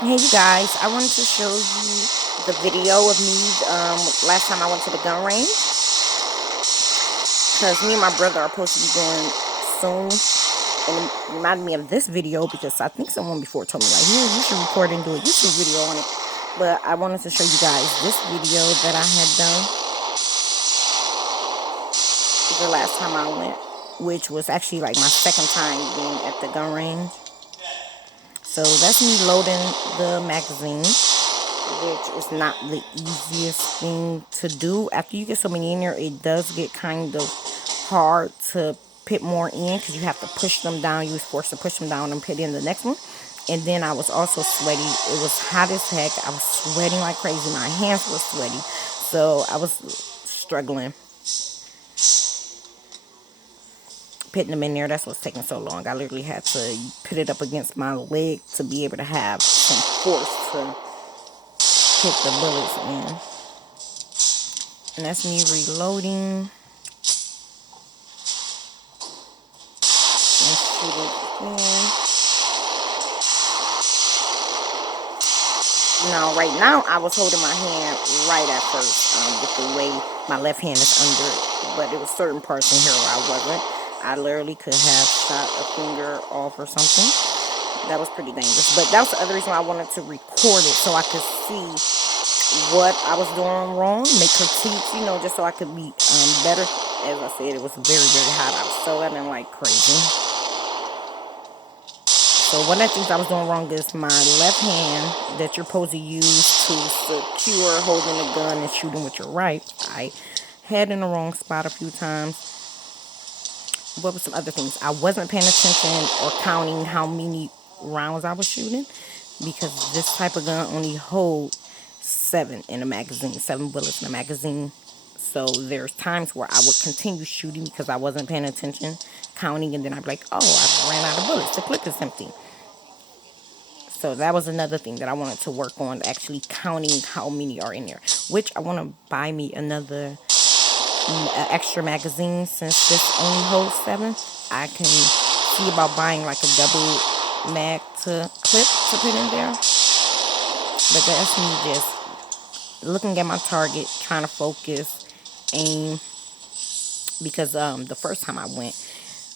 Hey you guys, I wanted to show you the video of me last time I went to the gun range, because me and my brother are supposed to be going soon, and it reminded me of this video because I think someone before told me like, here, you should record and do a YouTube video on it. But I wanted to show you guys this video that I had done the last time I went, which was actually like my second time being at the gun range. So that's me loading the magazine, which is not the easiest thing to do. After you get so many in there, it does get kind of hard to put more in because you have to push them down. You was forced to push them down and put in the next one. And then I was also sweaty. It was hot as heck. I was sweating like crazy. My hands were sweaty. So I was struggling putting them in there. That's what's taking so long. I literally had to put it up against my leg to be able to have some force to put the bullets in. And that's me reloading and shooting again. Now, I was holding my hand right at first with the way my left hand is under it. But there was certain parts in here where I wasn't. I literally could have shot a finger off or something. That was pretty dangerous. But that was the other reason why I wanted to record it, so I could see what I was doing wrong, make critiques, just so I could be better. As I said, it was very, very hot. I was sweating like crazy. So one of the things I was doing wrong is my left hand that you're supposed to use to secure holding a gun and shooting with your right. I had in the wrong spot a few times. What were some other things? I wasn't paying attention or counting how many rounds I was shooting, because this type of gun only holds 7 in a magazine, 7 bullets in a magazine. So there's times where I would continue shooting because I wasn't paying attention, counting, and then I'd be like, oh, I ran out of bullets. The clip is empty. So that was another thing that I wanted to work on, actually counting how many are in there. Which I want to buy me another extra magazine, since this only holds 7. I can see about buying like a double mag to clip to put in there. But that's me just looking at my target, trying to focus, aim. Because the first time I went,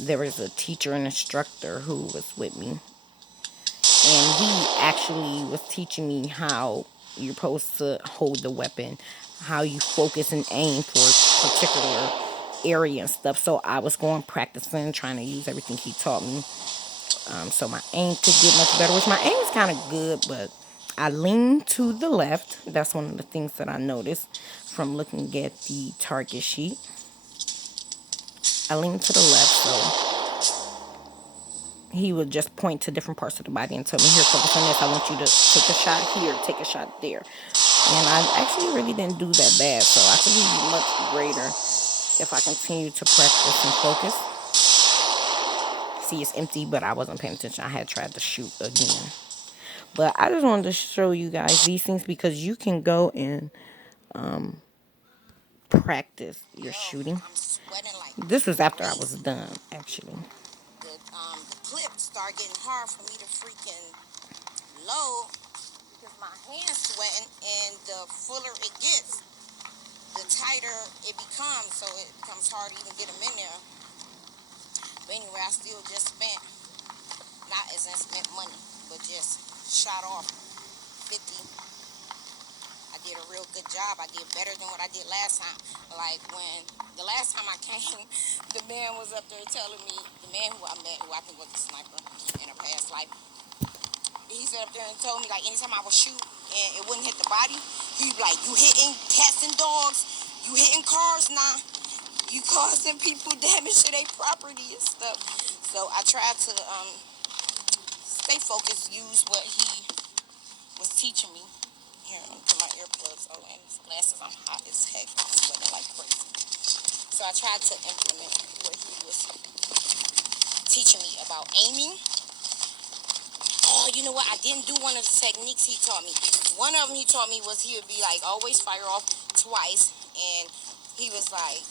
there was a teacher and instructor who was with me, and he actually was teaching me how you're supposed to hold the weapon, how you focus and aim for a particular area and stuff. So I was going practicing, trying to use everything he taught me, so my aim could get much better. Which my aim is kind of good, but I lean to the left. That's one of the things that I noticed from looking at the target sheet. I lean to the left, so he would just point to different parts of the body and tell me, here, focus on this. I want you to take a shot here, take a shot there. And I actually really didn't do that bad, so I could be much greater if I continue to practice and focus. See, it's empty, but I wasn't paying attention. I had tried to shoot again. But I just wanted to show you guys these things because you can go and practice your shooting. This was after I was done, actually. The clips start getting hard for me to freaking load because my hand's sweating, and the fuller it gets, the tighter it becomes, so it becomes hard to even get them in there. But anyway, I still just spent, not as in spent money, but just shot off 50. I did a real good job. I did better than what I did last time. Like when the last time I came, the man was up there telling me, the man who I met, who I think was a sniper in a past life, he sat up there and told me, like, anytime I would shoot and it wouldn't hit the body, he'd be like, you hitting cats and dogs, you hitting cars now, you causing people damage to their property and stuff. So I tried to stay focused, use what he was teaching me. Here, let me put my earplugs on and these glasses. I'm hot as heck. I'm sweating like crazy. So I tried to implement what he was teaching me about aiming. Oh, you know what? I didn't do one of the techniques he taught me. One of them he taught me was he would be like, always fire off twice. And he was like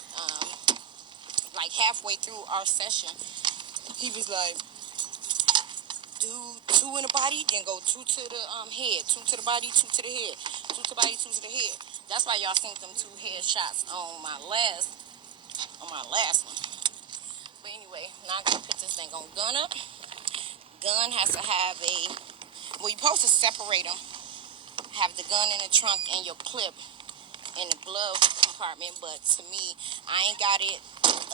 halfway through our session, he was like, do 2 in the body, then go 2 to the head, 2 to the body, 2 to the head, 2 to the body, 2 to the head. That's why y'all seen them 2 head shots on my last one. But anyway, now I'm gonna put this thing on gun up. Gun has to have well, you're supposed to separate them. Have the gun in the trunk and your clip in the glove compartment, but to me, I ain't got it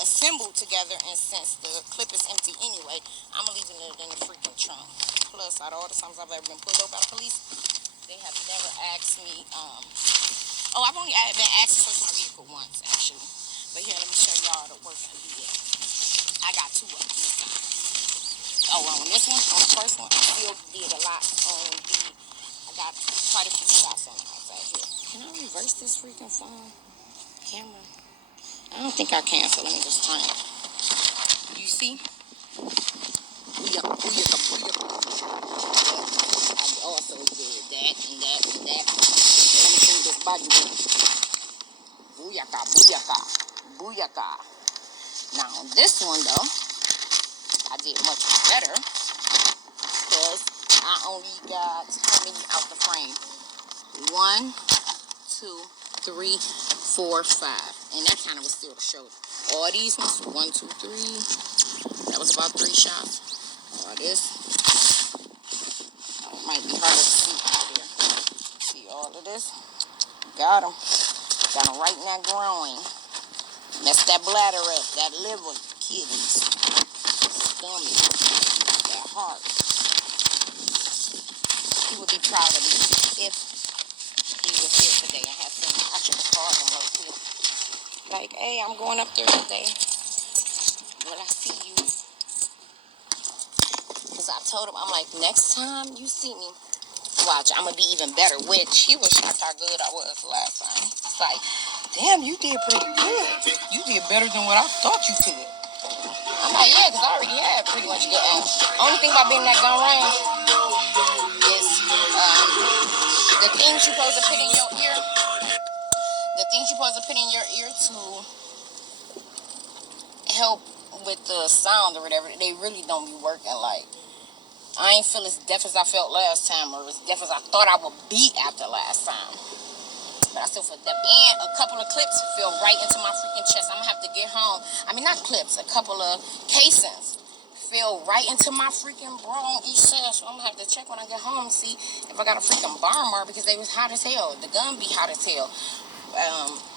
assembled together, and since the clip is empty anyway, I'm leaving it in the freaking trunk. Plus, out of all the times I've ever been pulled over by the police, they have never asked me, I've only been asked to search my vehicle once, actually. But here, let me show y'all the work I did. I got 2 of them this time. On this one, on the first one, I still did a lot on I got quite a few shots on the outside here. Can I reverse this freaking phone camera? I don't think I can, so let me just turn it. You see? Booyaka, booyaka, booyaka. I also did that and that and that. So let me show you this body work. Booyaka, booyaka, booyaka. Now, on this one, though, I did much better because I only got how many out the frame? 1, 2, 3, 4, 5. And that kind of was still the shoulder. All these ones, 1, 2, 3. That was about 3 shots. All this. It might be harder to see out there. See all of this? Got them. Got them right now growing. Mess that bladder up, that liver, kidneys, stomach, that heart. He would be proud of me if he was here today and had seen me. I should have called him real quick. Like, hey, I'm going up there today. Will I see you? Because I told him, I'm like, next time you see me, watch, I'm going to be even better. Which he was shocked how good I was last time. It's like, damn, you did pretty good. You did better than what I thought you could. I'm like, yeah, because I already had pretty much good aim. Only thing about being in that gun range is the things you're supposed to put in your ear. The things you're supposed to put in your ear to help with the sound or whatever, they really don't be working. Like, I ain't feel as deaf as I felt last time, or as deaf as I thought I would be after last time. But I still feel deaf. And a couple of clips fell right into my freaking chest. I'm gonna have to get home. I mean, not clips, a couple of casings fell right into my freaking bra on each side. So I'm gonna have to check when I get home and see if I got a freaking burn mark, because they was hot as hell. The gun be hot as hell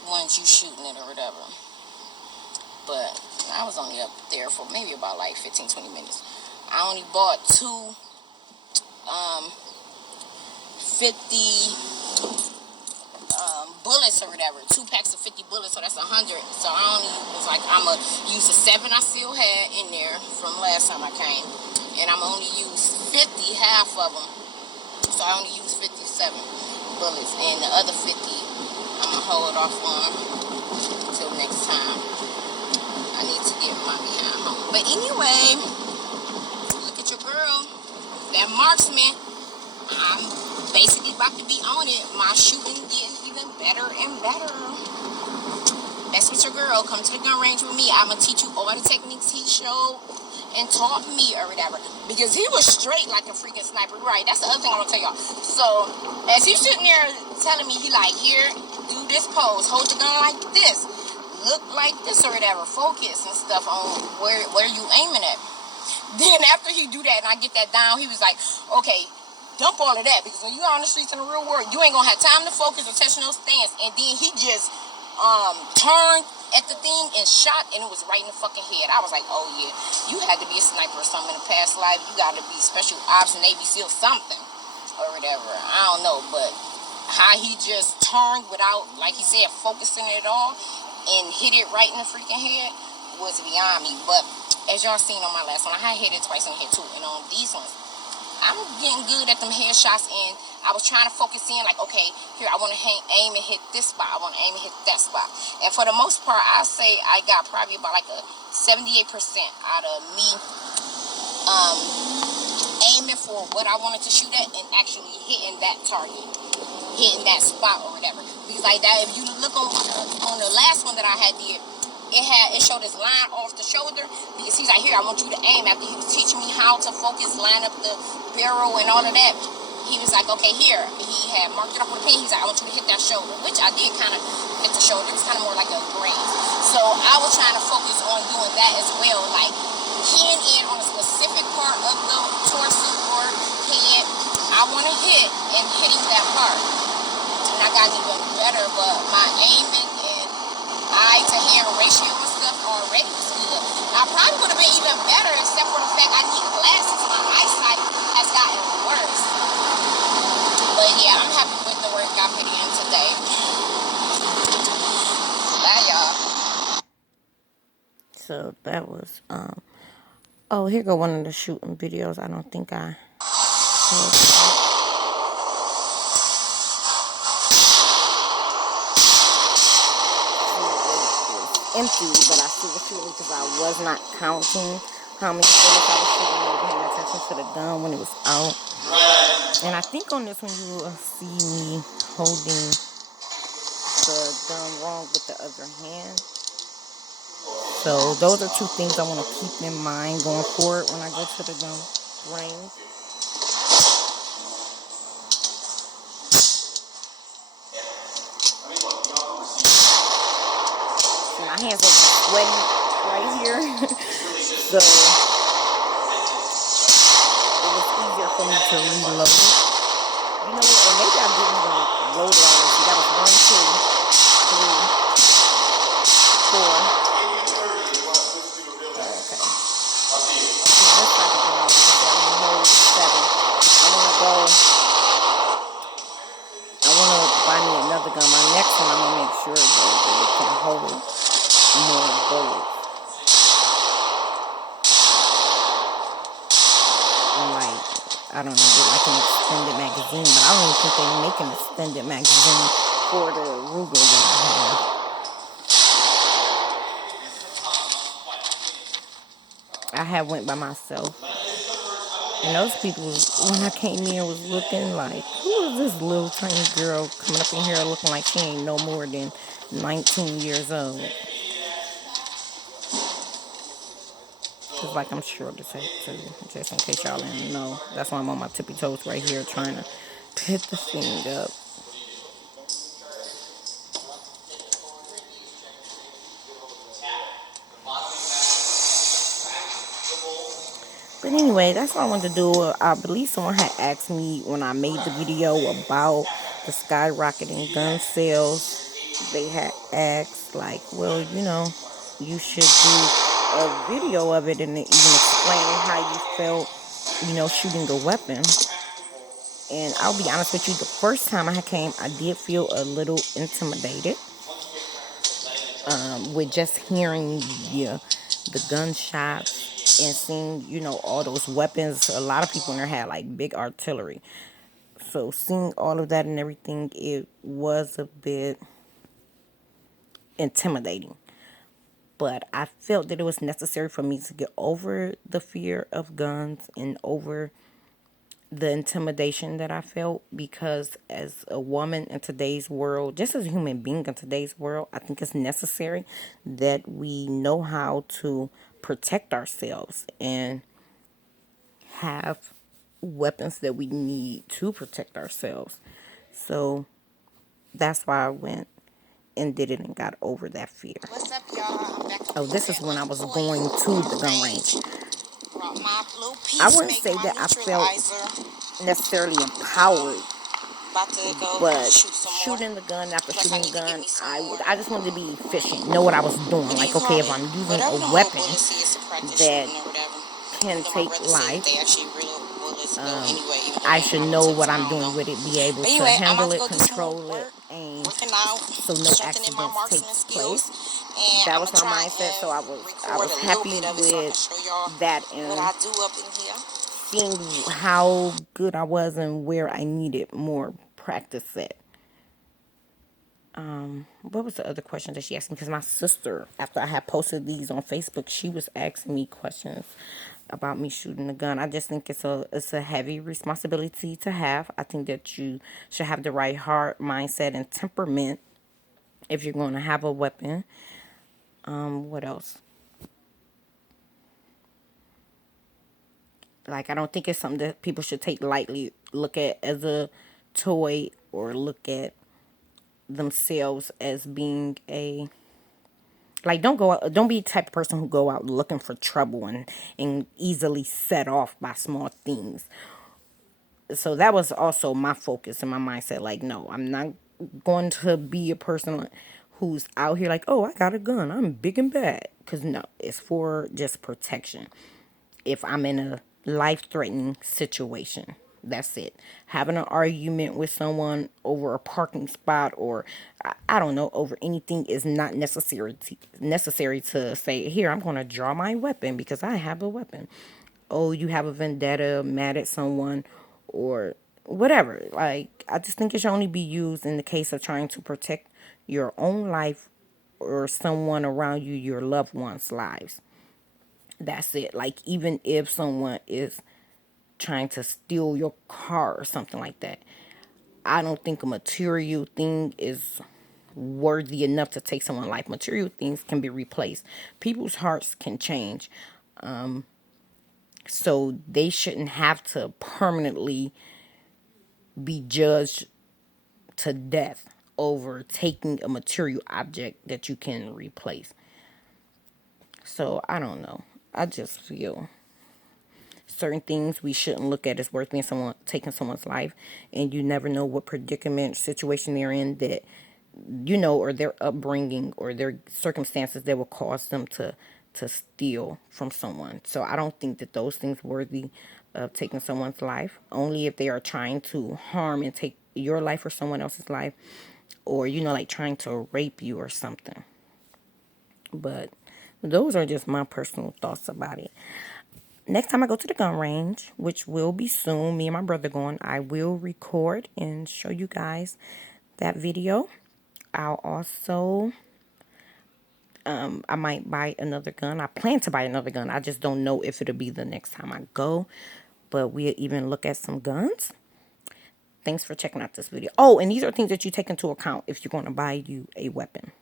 once you shooting it or whatever. But I was only up there for maybe about like 15-20 minutes. I only bought 2 50 bullets or whatever. 2 packs of 50 bullets, so that's 100. So I only was like, I'm going to use the 7 I still had in there from last time I came. And I'm only use 50, half of them. So I only use 57 bullets. And the other 50, I'm going to hold off on until next time. I need to get my behind home. But anyway, look at your girl. That marksman. I'm basically about to be on it. My shooting getting even better and better. That's what your girl. Come to the gun range with me. I'm going to teach you all the techniques he showed and taught me or whatever. Because he was straight like a freaking sniper. Right, that's the other thing I'm going to tell y'all. So, as he's sitting there telling me, he like, here, do this pose. Hold the gun like this. Look like this or whatever. Focus and stuff on where you aiming at. Then after he do that and I get that down, he was like, okay, dump all of that, because when you out on the streets in the real world, you ain't gonna have time to focus or touch no stance. And then he just turned at the thing and shot, and it was right in the fucking head. I was like, oh yeah, you had to be a sniper or something in a past life. You gotta be special ops, Navy SEAL, something or whatever. I don't know, but how he just turned without, like he said, focusing it all and hit it right in the freaking head was beyond me. But as y'all seen on my last one, I had hit it twice in the head too, and on these ones, I'm getting good at them headshots, and I was trying to focus in, like, okay, here, I want to aim and hit this spot. I want to aim and hit that spot. And for the most part, I say I got probably about like a 78% out of me aiming for what I wanted to shoot at and actually hitting that target, hitting that spot or whatever. Because like that, if you look on the last one that I had did, it showed this line off the shoulder because he's like, here, I want you to aim. After he was teaching me how to focus, line up the barrel and all of that, he was like, okay, here. He had marked it up with a pen. He's like, I want you to hit that shoulder, which I did kind of hit the shoulder. It was kind of more like a graze. So I was trying to focus on doing that as well, like keying in on a specific part of the torso or head I want to hit and hitting that part. And I got even better, but my aiming and eye to hand ratio and stuff already was good. I probably would have been even better except for the fact I need glasses. My eyesight has gotten worse. But yeah, I'm happy with the work I put in today. Bye, y'all. So that was oh, here go one of the shooting videos. I don't think I empty, but I still was shooting because I was not counting how many bullets I was shooting or paying attention to the gun when it was out. And I think on this one you will see me holding the gun wrong with the other hand. So those are two things I want to keep in mind going forward when I go to the gun range. See, my hands are sweaty right here. So it was easier for me to reload. You know what? Or maybe I didn't even load it already. See, that was 1, 2, 3, 4. Okay. See, this type of gun, like I said, I'm gonna hold 7. I wanna buy me another gun. My next one, I'm gonna make sure though that it can hold more bullets. And like, I don't know, get like an extended magazine, but I don't even think they make an extended magazine for the Ruger that I have. I had went by myself. And those people, when I came in, was looking like, who is this little tiny girl coming up in here looking like she ain't no more than 19 years old? Because, like, I'm sure to say, too, just in case y'all didn't know. That's why I'm on my tippy toes right here trying to put the thing up. But anyway, that's what I wanted to do. I believe someone had asked me when I made the video about the skyrocketing gun sales. They had asked, like, well, you know, you should do a video of it and even explain how you felt, you know, shooting a weapon. And I'll be honest with you, the first time I came, I did feel a little intimidated with just hearing the gunshots and seeing, you know, all those weapons. A lot of people in there had like big artillery. So seeing all of that and everything, it was a bit intimidating. But I felt that it was necessary for me to get over the fear of guns and over the intimidation that I felt, because as a woman in today's world, just as a human being in today's world, I think it's necessary that we know how to protect ourselves and have weapons that we need to protect ourselves. So that's why I went and did it and got over that fear. What's up, y'all? I'm back. Oh, this is when I was going to the gun range. Brought my blue I wouldn't peacemaker, say my that I felt neutralizer. necessarily empowered, About to go but shoot some shooting more. the gun after Plus, I shooting need the to get gun, me some more. I just wanted to be efficient, know what I was doing. Like, These okay, are if I'm using whatever a the little weapon bullets is to practice that shooting or whatever. can Even though my take brother said that life, they actually real bullets though anyway. Even though I they should probably know took what I I'm don't doing know. with it, be able But to anyway, I'm handle about to it, go do some more control it, work, and working out, so no strengthening my accidents take marksman skills, place. and That I'm was gonna my try mindset, so and I record was a little happy bit of it so I can with show y'all that what and I do up in here. seeing how good I was and where I needed more practice at. What was the other question that she asked me? Because my sister, after I had posted these on Facebook, she was asking me questions about me shooting a gun. I just think it's a heavy responsibility to have. I think that you should have the right heart, mindset, and temperament if you're going to have a weapon. What else? Like, I don't think it's something that people should take lightly, look at as a toy, or look at themselves as being a, like, don't go out, don't be the type of person who go out looking for trouble and easily set off by small things. So that was also my focus and my mindset. Like, no, I'm not going to be a person who's out here like, oh, I got a gun, I'm big and bad. Because no, it's for just protection. If I'm in a life-threatening situation, that's it. Having an argument with someone over a parking spot, or I don't know, over anything, is not necessary to say, here, I'm going to draw my weapon because I have a weapon. Oh, you have a vendetta, mad at someone, or whatever. Like, I just think it should only be used in the case of trying to protect your own life or someone around you, your loved ones' lives. That's it. Like, even if someone is trying to steal your car or something like that, I don't think a material thing is worthy enough to take someone's life. Material things can be replaced. People's hearts can change. So they shouldn't have to permanently be judged to death over taking a material object that you can replace. So I don't know. I just feel certain things we shouldn't look at as worth being someone taking someone's life, and you never know what predicament situation they're in, that or their upbringing or their circumstances that will cause them to steal from someone. So I don't think that those things worthy of taking someone's life, only if they are trying to harm and take your life or someone else's life, or like trying to rape you or something. But those are just my personal thoughts about it. Next time I go to the gun range, which will be soon, me and my brother going, I will record and show you guys that video. I'll also, I might buy another gun. I plan to buy another gun. I just don't know if it'll be the next time I go. But we'll even look at some guns. Thanks for checking out this video. Oh, and these are things that you take into account if you're going to buy you a weapon.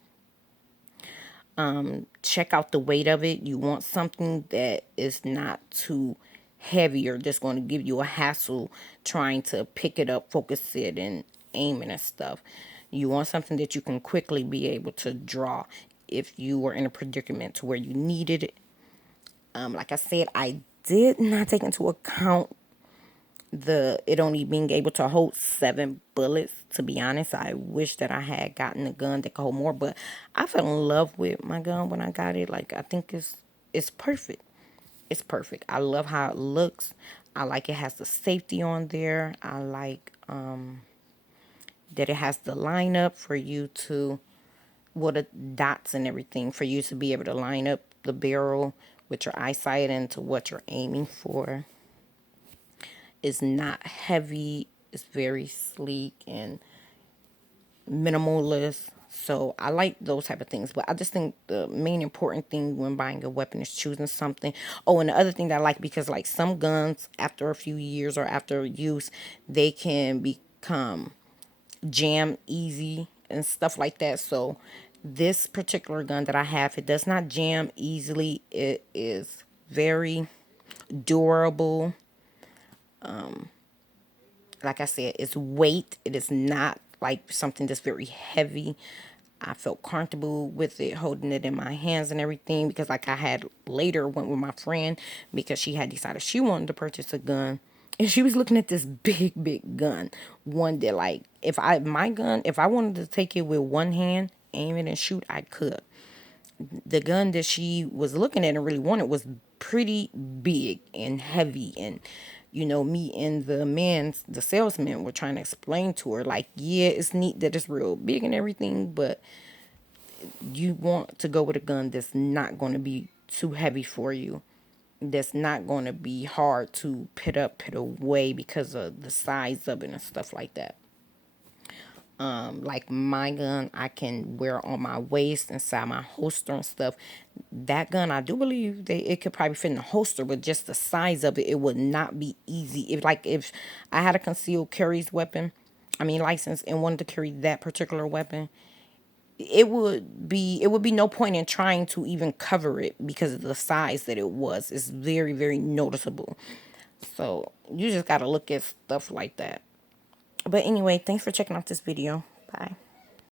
Check out the weight of it. You want something that is not too heavy or just going to give you a hassle trying to pick it up, focus it, and aim it and stuff. You want something that you can quickly be able to draw if you were in a predicament to where you needed it. Like I said, I did not take into account it only being able to hold 7 bullets. To be honest, I wish that I had gotten a gun that could hold more, but I fell in love with my gun when I got it. Like, I think it's perfect. It's perfect. I love how it looks. I like it has the safety on there. I like that it has the lineup for you to, well, the dots and everything for you to be able to line up the barrel with your eyesight into what you're aiming for. It's not heavy. It's very sleek and minimalist. So I like those type of things. But I just think the main important thing when buying a weapon is choosing something. Oh, and the other thing that I like, because like some guns, after a few years or after use, they can become jam easy and stuff like that. So this particular gun that I have, it does not jam easily. It is very durable. Like I said, it's weight. It is not like something that's very heavy. I felt comfortable with it, holding it in my hands and everything, because like I had later went with my friend because she had decided she wanted to purchase a gun. And she was looking at this big gun. One that, like, my gun, if I wanted to take it with one hand, aim it and shoot, I could. The gun that she was looking at and really wanted was pretty big and heavy, and me and the salesman were trying to explain to her, like, yeah, it's neat that it's real big and everything, but you want to go with a gun that's not going to be too heavy for you, that's not going to be hard to put up, put away because of the size of it and stuff like that. Like my gun, I can wear on my waist, inside my holster and stuff. That gun, I do believe it could probably fit in the holster, but just the size of it, it would not be easy. If I had a concealed carries weapon, I mean license, and wanted to carry that particular weapon, it would be no point in trying to even cover it because of the size that it was. It's very, very noticeable. So you just gotta look at stuff like that. But anyway, thanks for checking out this video. Bye.